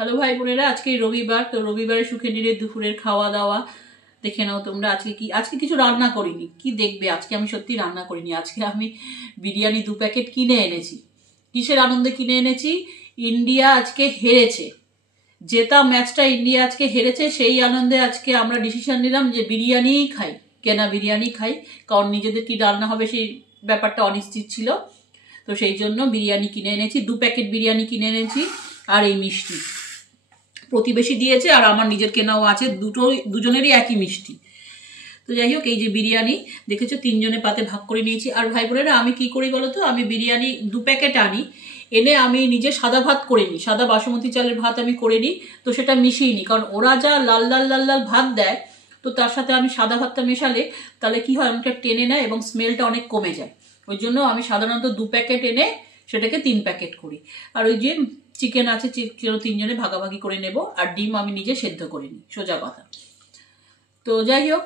Hello ভাই বোনেরা, আজকে রবিবার, তো রবিবারে সুখে নিরে দুপুরের খাওয়া দাওয়া দেখে নাও তোমরা। আজকে কিছু রান্না করিনি, কি দেখবে আজকে আমি সত্যি রান্না করিনি। আজকে আমি বিরিয়ানি 2 প্যাকেট কিনে এনেছি। কিসের আনন্দে কিনে এনেছি? ইন্ডিয়া আজকে হেরেছে, জেতা ম্যাচটা ইন্ডিয়া আজকে হেরেছে, সেই আনন্দে আজকে আমরা ডিসিশন নিলাম যে বিরিয়ানিই খাই, কেনা বিরিয়ানি খাই। কারণ নিজেদের কি রান্না হবে সেই ব্যাপারটা অনিশ্চিত ছিল, তো সেই জন্য বিরিয়ানি কিনে এনেছি। 2 প্যাকেট বিরিয়ানি কিনে এনেছি। আর এই মিষ্টি প্রতিবেশী দিয়েছে, আর আমার নিজের কেনাও আছে, দুজনেরই একই মিষ্টি। তো যাই হোক, এই যে বিরিয়ানি দেখেছো 3 জনের পাতে ভাগ করে নিয়েছি। আর ভাই বোনেরা, আমি কি করি বলো তো, আমি বিরিয়ানি 2 প্যাকেট আনি, এনে আমি নিজে সাদা ভাত করে নিই, সাদা বাসমতি চালের ভাত আমি করে নিই। তো সেটা মিশিয়ে নিই, কারণ ওরা যা লাল লাল লাল লাল ভাত দেয়, তো তার সাথে আমি সাদা ভাতটা মেশালে তাহলে কি হয়, অনেকটা টেনে নেয় এবং স্মেলটা অনেক কমে যায়। ওই জন্য আমি সাধারণত 2 প্যাকেট এনে সেটাকে 3 প্যাকেট করি। আর ওই যে চিকেন আছে, 3 জনে ভাগাভাগি করে নেব। আর ডিম আমি নিজে সেদ্ধ করে নিই, সোজা কথা। তো যাই হোক,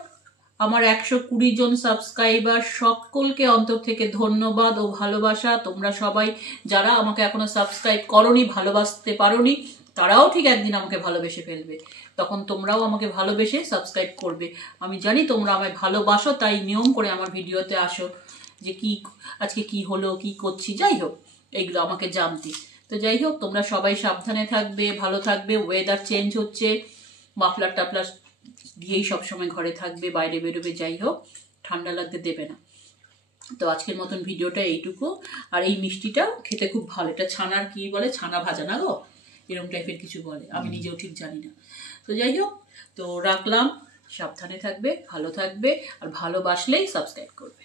আমার 120 জন সাবস্ক্রাইবার, সকলকে অন্তর থেকে ধন্যবাদ ও ভালোবাসা। তোমরা সবাই যারা আমাকে এখনো সাবস্ক্রাইব করোনি, ভালোবাসতে পারোনি, তারাও ঠিক একদিন আমাকে ভালোবেসে ফেলবে। তখন তোমরাও আমাকে ভালোবেসে সাবস্ক্রাইব করবে। আমি জানি তোমরা আমায় ভালোবাসো, তাই নিয়ম করে আমার ভিডিওতে আসো যে কি আজকে কি হলো, কি করছি, যাই হোক এইগুলো আমাকে জানতে। তো যাই হোক, তোমরা সবাই সাবধানে থাকবে, ভালো থাকবে। ওয়েদার চেঞ্জ হচ্ছে, মাফলার টাফলার দিয়েই সবসময় ঘরে থাকবে, বাইরে বেরোবে, যাই হোক ঠান্ডা লাগতে দেবে না। তো আজকের মতন ভিডিওটা এইটুকু। আর এই মিষ্টিটাও খেতে খুব ভালো, এটা ছানার কি বলে, ছানা ভাজা না গো, এরকম টাইপের কিছু বলে, আমি নিজেও ঠিক জানি না। তো যাই হোক, তো রাখলাম। সাবধানে থাকবে, ভালো থাকবে, আর ভালোবাসলেই সাবস্ক্রাইব করবে।